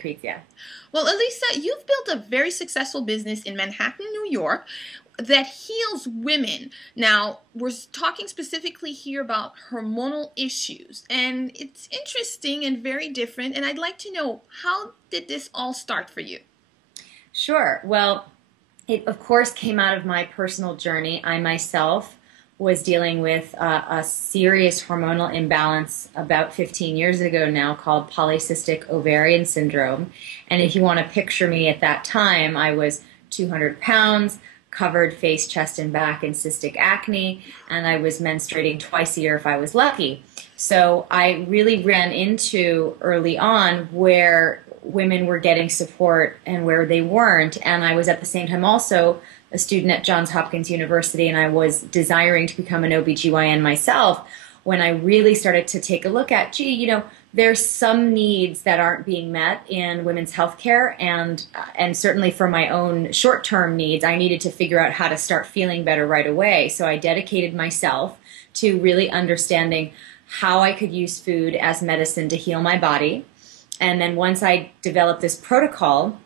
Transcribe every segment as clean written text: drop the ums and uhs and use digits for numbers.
Krizia. Well, Alisa, you've built a very successful business in Manhattan, New York, that heals women. Now, we're talking specifically here about hormonal issues, and it's interesting and very different, and I'd like to know, how did this all start for you? Sure. Well, it of course came out of my personal journey. I myself was dealing with a serious hormonal imbalance about 15 years ago now called polycystic ovarian syndrome. And if you want to picture me at that time, I was 200 pounds, covered face, chest, and back in cystic acne, and I was menstruating twice a year if I was lucky. So I really ran into early on where women were getting support and where they weren't. And I was at the same time also a student at Johns Hopkins University, and I was desiring to become an OBGYN myself when I really started to take a look at, gee, there's some needs that aren't being met in women's healthcare, and certainly for my own short-term needs, I needed to figure out how to start feeling better right away. So I dedicated myself to really understanding how I could use food as medicine to heal my body. And then once I developed this protocol,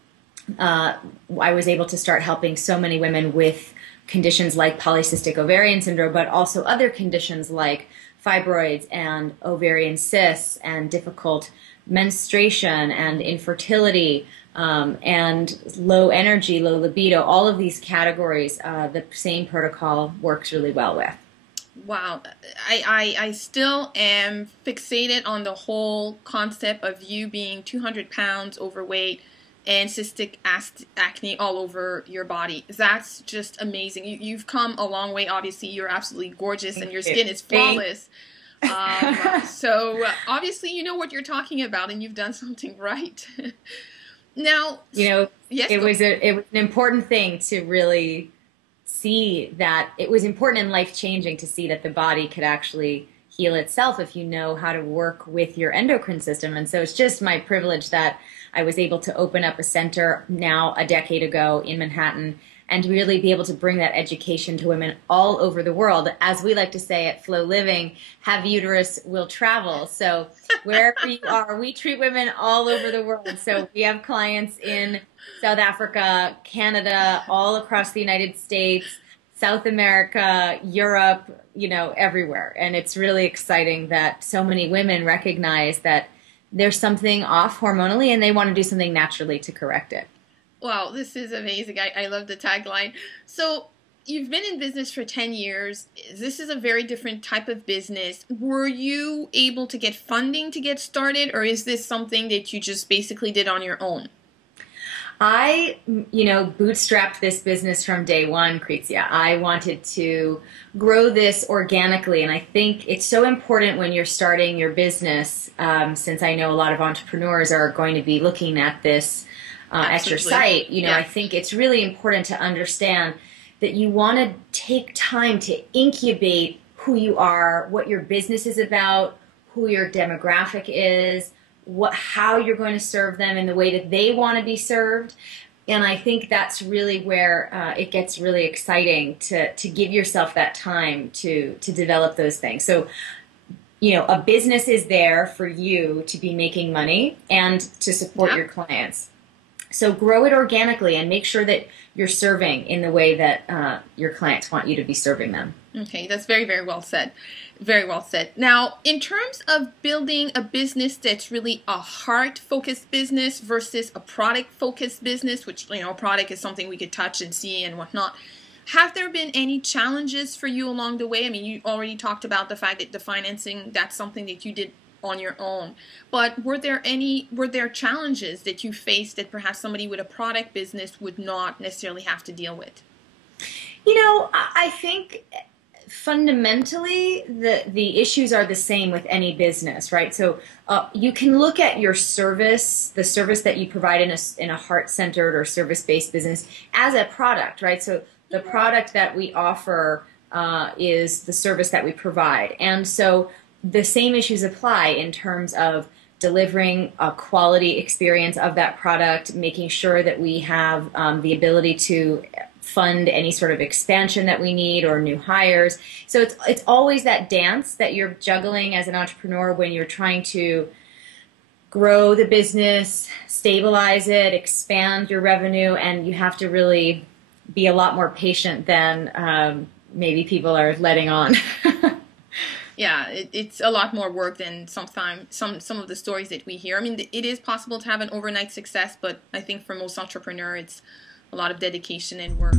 I was able to start helping so many women with conditions like polycystic ovarian syndrome, but also other conditions like fibroids and ovarian cysts and difficult menstruation and infertility, and low energy, low libido. All of these categories, the same protocol works really well with. Wow, I still am fixated on the whole concept of you being 200 pounds overweight and cystic acne all over your body. That's just amazing. You've come a long way. Obviously, you're absolutely gorgeous and your skin is flawless. So obviously you know what you're talking about and you've done something right. Now, yes, it was an important thing to really see that it was important and life-changing to see that the body could actually heal itself if you know how to work with your endocrine system. And so it's just my privilege that I was able to open up a center now a decade ago in Manhattan and really be able to bring that education to women all over the world. As we like to say at Flow Living, have uterus will travel. So wherever you are, we treat women all over the world. So we have clients in South Africa, Canada, all across the United States, South America, Europe, everywhere. And it's really exciting that so many women recognize that there's something off hormonally and they want to do something naturally to correct it. Wow, this is amazing. I love the tagline. So you've been in business for 10 years. This is a very different type of business. Were you able to get funding to get started, or is this something that you just basically did on your own? I, bootstrapped this business from day one, Krizia. I wanted to grow this organically, and I think it's so important when you're starting your business, since I know a lot of entrepreneurs are going to be looking at this at your site. Yeah. I think it's really important to understand that you want to take time to incubate who you are, what your business is about, who your demographic is, how you're going to serve them in the way that they want to be served. And I think that's really where it gets really exciting to give yourself that time to develop those things. So, a business is there for you to be making money and to support your clients. So grow it organically and make sure that you're serving in the way that your clients want you to be serving them. Okay, that's very, very well said. Very well said. Now, in terms of building a business that's really a heart-focused business versus a product-focused business, which, a product is something we could touch and see and whatnot, have there been any challenges for you along the way? I mean, you already talked about the fact that the financing, that's something that you did on your own. But were there challenges that you faced that perhaps somebody with a product business would not necessarily have to deal with? I think fundamentally the issues are the same with any business, right? So you can look at your service, the service that you provide in a heart-centered or service-based business as a product, right? So the product that we offer is the service that we provide. And so the same issues apply in terms of delivering a quality experience of that product, making sure that we have the ability to fund any sort of expansion that we need or new hires. So it's always that dance that you're juggling as an entrepreneur when you're trying to grow the business, stabilize it, expand your revenue, and you have to really be a lot more patient than maybe people are letting on. Yeah, it's a lot more work than sometimes some of the stories that we hear. I mean, it is possible to have an overnight success, but I think for most entrepreneurs, it's a lot of dedication and work.